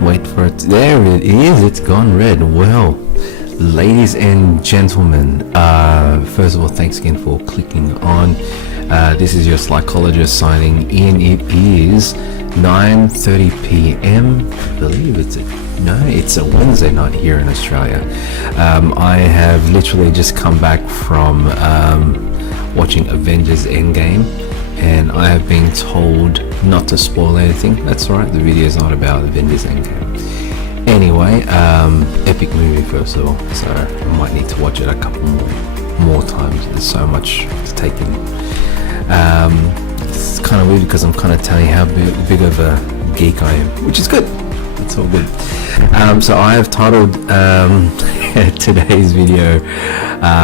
Wait for it. There it is. It's gone red. Well, ladies and gentlemen, first of all, thanks again for clicking on. This is your psychologist signing in. It is 9:30 p.m. I believe it's a Wednesday night here in Australia. I have literally just come back from watching Avengers Endgame, and I have been told not to spoil anything. That's alright, the video is not about Avengers Endgame. Anyway, epic movie first of all, so I might need to watch it a couple more times. There's so much to take in. It's kind of weird because I'm kind of telling you how big of a geek I am, which is good. It's all good. So I have titled today's video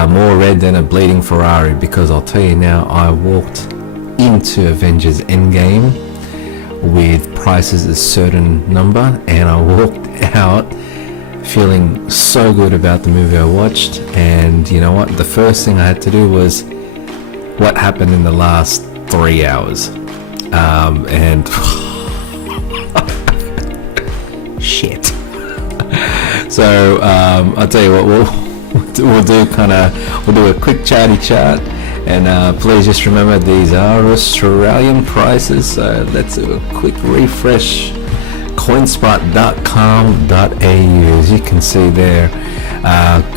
More Red Than a Bleeding Ferrari, because I'll tell you now, I walked into Avengers Endgame with prices a certain number, and I walked out feeling so good about the movie I watched. And you know what, the first thing I had to do was what happened in the last 3 hours, and shit. So I'll tell you what, we'll do a quick chatty chat, and please just remember these are Australian prices. So let's do a quick refresh. Coinspot.com.au, as you can see there,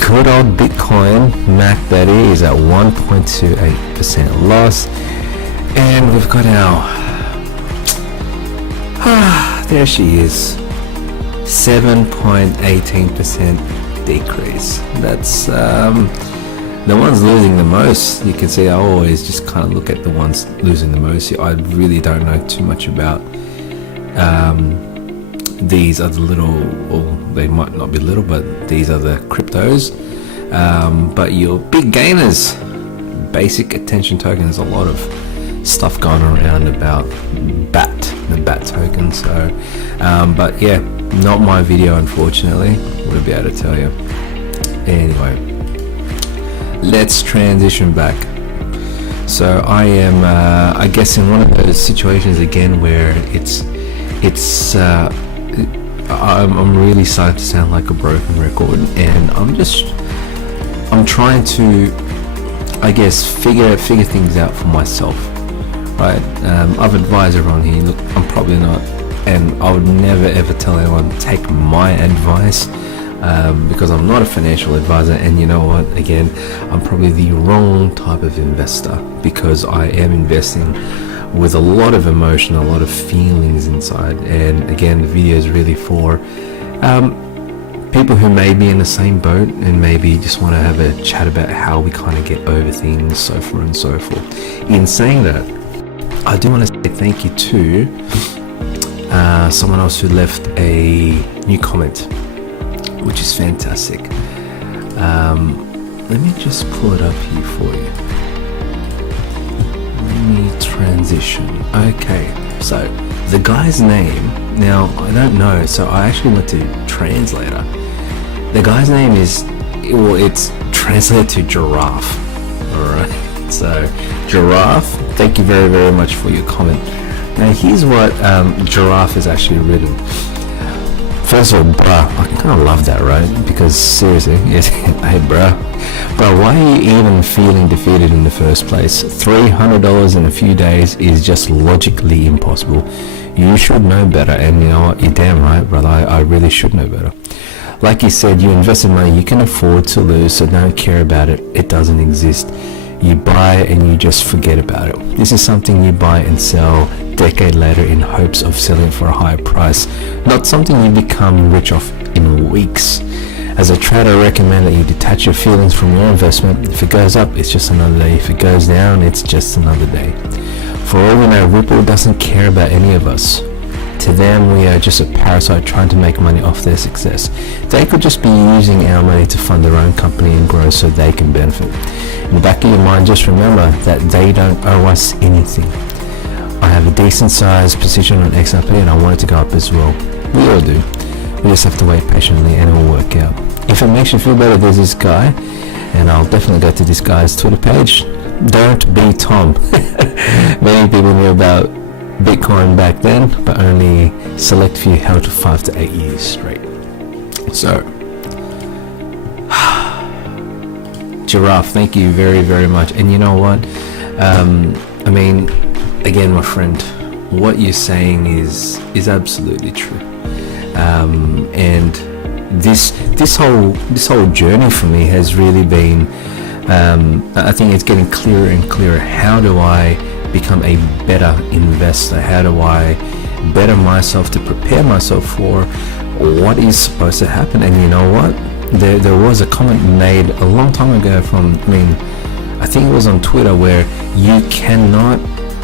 good old Bitcoin MAC that is at 1.28% loss, and we've got our there she is, 7.18% decrease. That's the ones losing the most. You can see I always just kind of look at the ones losing the most. I really don't know too much about these are the little, well, they might not be little, but these are the cryptos. But your big gainers, basic attention token, there's a lot of stuff going around about the BAT token. So, but yeah, not my video, unfortunately. Wouldn't be able to tell you. Anyway, let's transition back. So I am, I guess, in one of those situations again where it's. I'm really starting to sound like a broken record, and I'm trying to, I guess, figure things out for myself, right? I've advised everyone here, look, I'm probably not, and I would never ever tell anyone to take my advice, because I'm not a financial advisor, and you know what, again, I'm probably the wrong type of investor, because I am investing with a lot of emotion, a lot of feelings inside. And again, the video is really for people who may be in the same boat and maybe just want to have a chat about how we kind of get over things, so forth and so forth. In saying that, I do want to say thank you to someone else who left a new comment, which is fantastic. Let me just pull it up here for you. Transition. Okay, so the guy's name, now I don't know, so I actually went to translator. The guy's name is, well, it's translated to giraffe. Alright, so giraffe, thank you very, very much for your comment. Now here's what giraffe is actually written. First of all, bruh, I kind of love that, right? Because seriously, yes, hey bruh, why are you even feeling defeated in the first place? $300 in a few days is just logically impossible. You should know better, and you know what, you're damn right, brother, I really should know better. Like you said, you invest in money you can afford to lose, so don't care about it. It doesn't exist. You buy and you just forget about it. This is something you buy and sell decade later in hopes of selling for a higher price, not something you become rich off in weeks. As a trader, I recommend that you detach your feelings from your investment. If it goes up, it's just another day. If it goes down, it's just another day. For all we know, Ripple doesn't care about any of us. To them, we are just a parasite trying to make money off their success. They could just be using our money to fund their own company and grow so they can benefit. In the back of your mind, just remember that they don't owe us anything. I have a decent sized position on XRP and I want it to go up as well. We all do. We just have to wait patiently and it will work out. If it makes you feel better, there's this guy, and I'll definitely go to this guy's Twitter page. Don't be Tom. Many people knew about Bitcoin back then, but only select few held to 5 to 8 years straight. So, Giraffe, thank you very, very much. And you know what? I mean, again, my friend, what you're saying is absolutely true. And this whole journey for me has really been, I think it's getting clearer and clearer. How do I become a better investor? How do I better myself to prepare myself for what is supposed to happen? And you know what? There was a comment made a long time ago from, I think it was on Twitter, where you cannot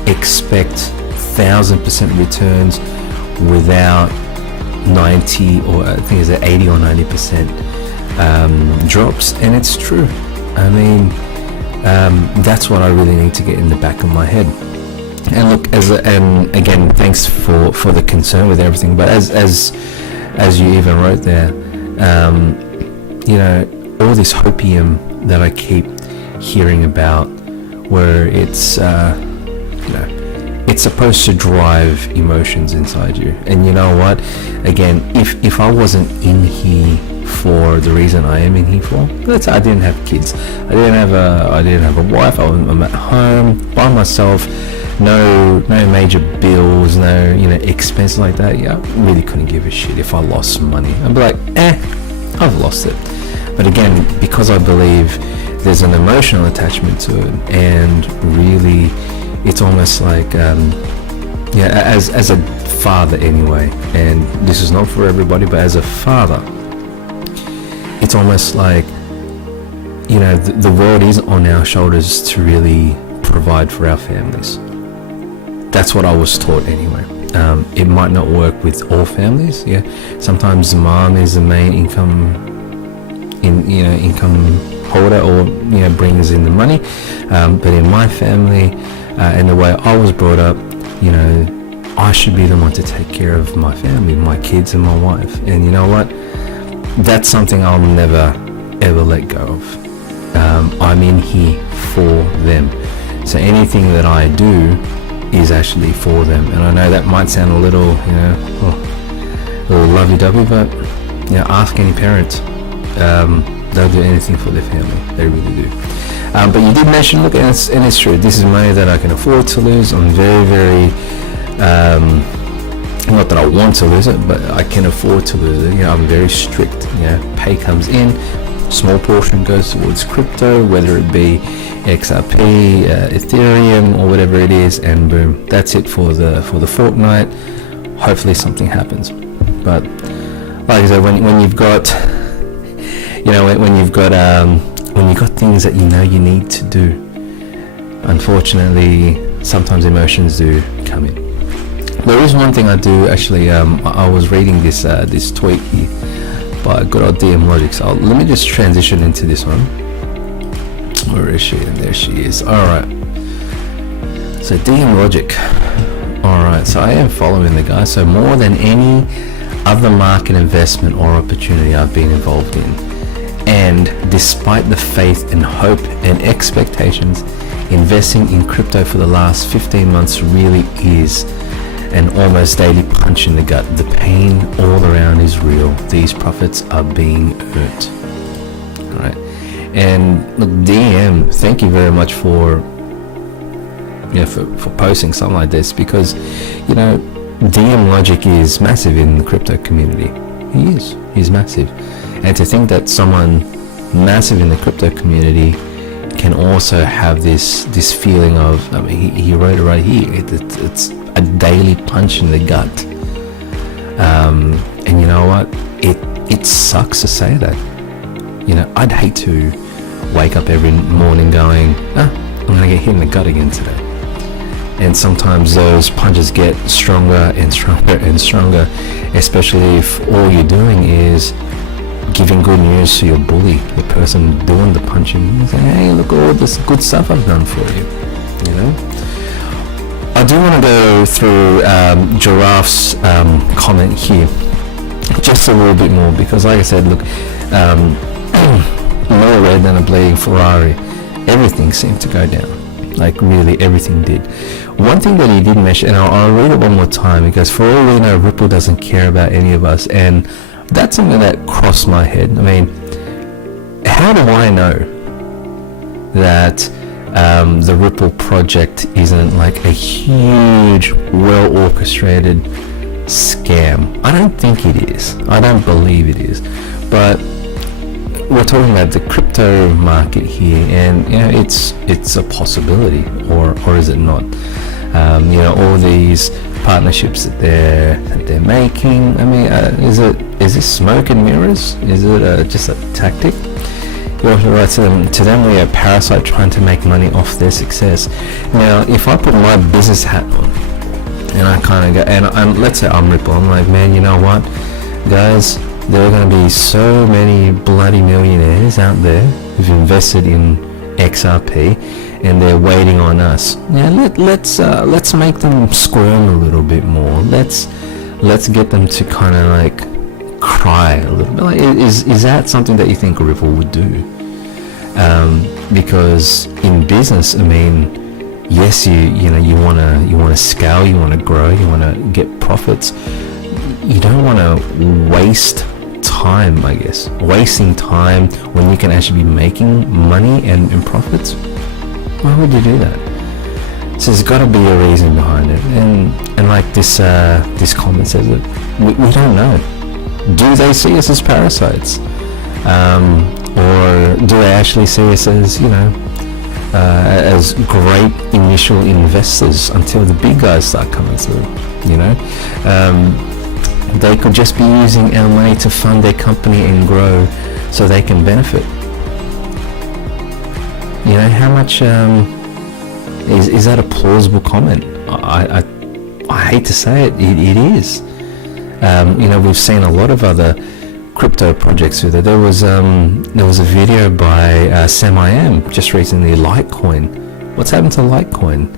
expect 1,000% returns without 90, or I think it's 80 or 90% drops. And it's true. That's what I really need to get in the back of my head. And look, and again, thanks for the concern with everything, but as you even wrote there, all this hopium that I keep hearing about, where it's it's supposed to drive emotions inside you. And you know what, again, if I wasn't in here for the reason I am in here for, I didn't have kids, I didn't have a wife, I'm at home by myself, no major bills, no expenses like that, I really couldn't give a shit if I lost some money. I'd be like, I've lost it. But again, because I believe there's an emotional attachment to it, and really it's almost like as a father anyway, and this is not for everybody, but as a father, it's almost like the world is on our shoulders to really provide for our families. That's what I was taught anyway. It might not work with all families. Sometimes mom is the main income holder, or brings in the money, but in my family, and the way I was brought up, I should be the one to take care of my family, my kids and my wife. And you know what, that's something I'll never ever let go of. I'm in here for them, so anything that I do is actually for them. And I know that might sound a little lovey-dovey, but ask any parent. They'll do anything for their family. They really do. But you did mention, look, and it's true, this is money that I can afford to lose. I'm very, very, not that I want to lose it, but I can afford to lose it. I'm very strict. Pay comes in, small portion goes towards crypto, whether it be XRP, Ethereum, or whatever it is, and boom, that's it for the fortnight. Hopefully something happens. But like I said, when you've got when you've got things that you need to do, unfortunately sometimes emotions do come in. There is one thing I do actually. I was reading this tweet here by good old DM Logic, so let me just transition into this one. Where is she? And there she is. Alright, so DM Logic. Alright, so I am following the guy. So more than any other market investment or opportunity I've been involved in, and despite the faith and hope and expectations, investing in crypto for the last 15 months really is an almost daily punch in the gut. The pain all around is real. These profits are being earned. All right. And look, DM, thank you very much for posting something like this, because DM Logic is massive in the crypto community. He's massive. And to think that someone massive in the crypto community can also have this feeling of, he wrote it right here, it's a daily punch in the gut. And you know what, it sucks to say that. I'd hate to wake up every morning going, I'm gonna get hit in the gut again today. And sometimes those punches get stronger and stronger and stronger, especially if all you're doing is giving good news to your bully, the person doing the punching, and saying, hey, look at all this good stuff I've done for you. I do want to go through Giraffe's comment here just a little bit more, because like I said, look, more red than a bleeding Ferrari. Everything seemed to go down. Like really everything did. one thing that he did mention, and I'll read it one more time, because for all we know, Ripple doesn't care about any of us, and that's something that crossed my head. I mean, how do I know that the Ripple project isn't like a huge, well-orchestrated scam? I don't think it is. I don't believe it is. But we're talking about the crypto market here, and it's a possibility, or is it not? All these partnerships that they're making. I mean, is this smoke and mirrors? Is it just a tactic? He also writes to them we are a parasite trying to make money off their success. Now, if I put my business hat on and I kind of go, and let's say I'm Ripple, I'm like, man, you know what, guys, there are going to be so many bloody millionaires out there who've invested in XRP, and they're waiting on us. Yeah, let's make them squirm a little bit more. Let's get them to kind of like cry a little bit. Like, is that something that you think Ripple would do? Because in business, I mean, yes, you want to scale, you want to grow, you want to get profits. You don't want to waste time, I guess. Wasting time when you can actually be making money and profits. Why would you do that? So there's got to be a reason behind it. And like this comment says that we don't know. Do they see us as parasites? Or do they actually see us as, as great initial investors until the big guys start coming through, They could just be using our money to fund their company and grow so they can benefit. How much is that a plausible comment? I hate to say it, it is. We've seen a lot of other crypto projects with it. There was a video by Sam I Am just recently, Litecoin. What's happened to Litecoin?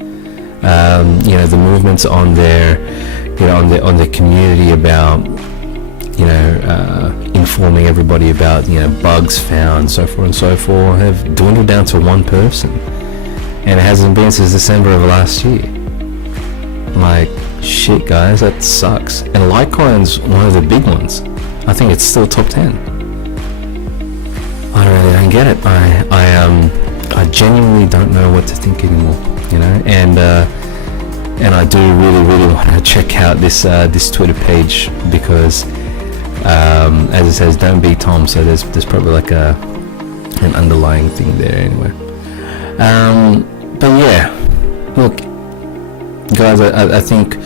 The movements on their on the community about informing everybody about bugs found, so forth and so forth, have dwindled down to one person, and it hasn't been since December of last year. Like, shit, guys, that sucks. And Litecoin's one of the big ones. I think it's still top 10. I really don't get it. I genuinely don't know what to think anymore, and I do really want to check out this Twitter page, because as it says, don't be Tom, so there's probably like an underlying thing there anyway. But yeah, look, guys, I think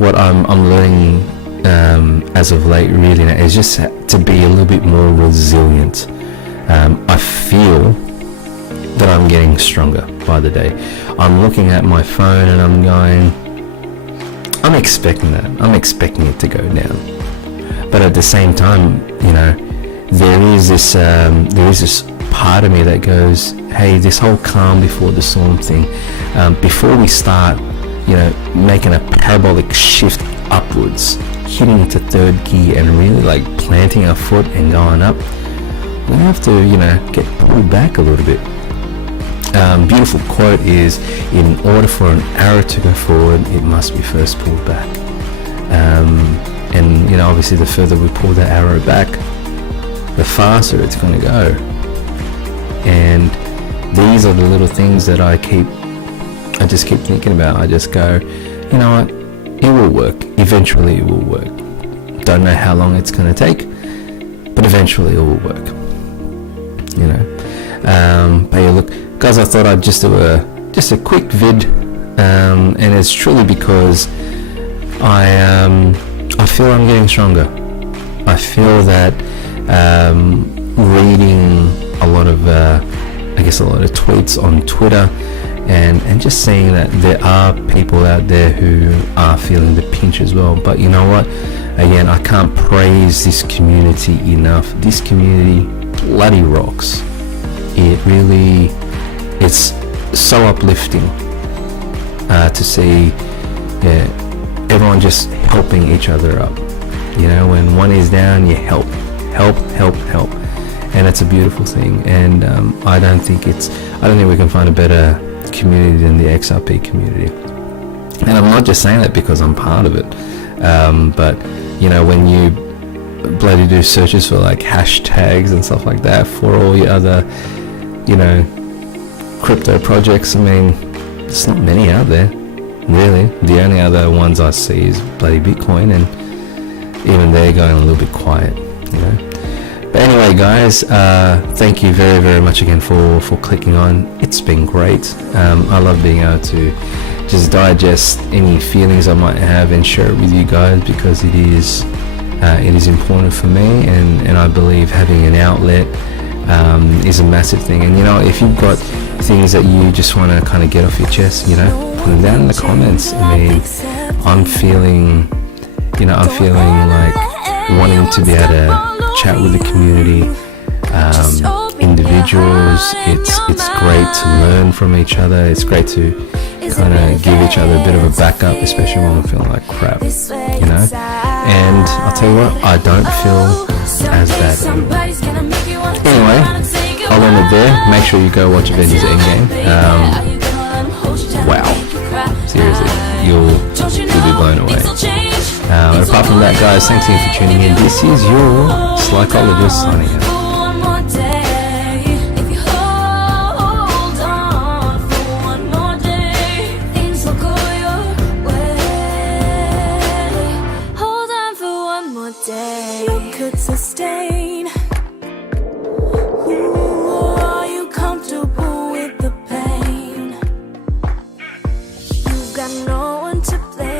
what I'm learning as of late really now is just to be a little bit more resilient. I feel that I'm getting stronger by the day. I'm looking at my phone and I'm going, I'm expecting that. I'm expecting it to go down. But at the same time, there is this part of me that goes, hey, this whole calm before the storm thing, before we start, making a parabolic shift upwards, hitting into third gear and really like planting our foot and going up, we're gonna have to, get pulled back a little bit. Beautiful quote is, in order for an arrow to go forward, it must be first pulled back. And obviously the further we pull that arrow back, the faster it's going to go. And these are the little things that I just keep thinking about. I just go, you know what, it will work. Eventually it will work. Don't know how long it's going to take, but eventually it will work. But yeah, look, guys, I thought I'd just do a quick vid, and it's truly because I feel I'm getting stronger. I feel that reading a lot of tweets on Twitter and just seeing that there are people out there who are feeling the pinch as well. But you know what? Again, I can't praise this community enough. This community bloody rocks. It's so uplifting to see everyone just helping each other up. When one is down, you help, and it's a beautiful thing. And I don't think we can find a better community than the XRP community. And I'm not just saying that because I'm part of it, but you know, when you bloody do searches for like hashtags and stuff like that for all your other, you know, crypto projects, I mean, there's not many out there, really. The only other ones I see is bloody Bitcoin, and even they're going a little bit quiet, you know. But anyway, guys, thank you very, very much again for clicking on. It's been great. I love being able to just digest any feelings I might have and share it with you guys, because it is important for me, and I believe having an outlet is a massive thing. And you know, if you've got things that you just want to kind of get off your chest, you know, put them down in the comments. I mean, I'm feeling like wanting to be able to chat with the community, individuals. It's great to learn from each other. It's great to kind of give each other a bit of a backup, especially when we're feeling like crap, you know. And I'll tell you what, I don't feel as bad anymore. Anyway, I'll end it there. Make sure you go watch Avengers Endgame. Wow, seriously, you'll be blown away. Apart from that, guys, thanks again for tuning in. This is your psychologist signing out. You could sustain. Ooh.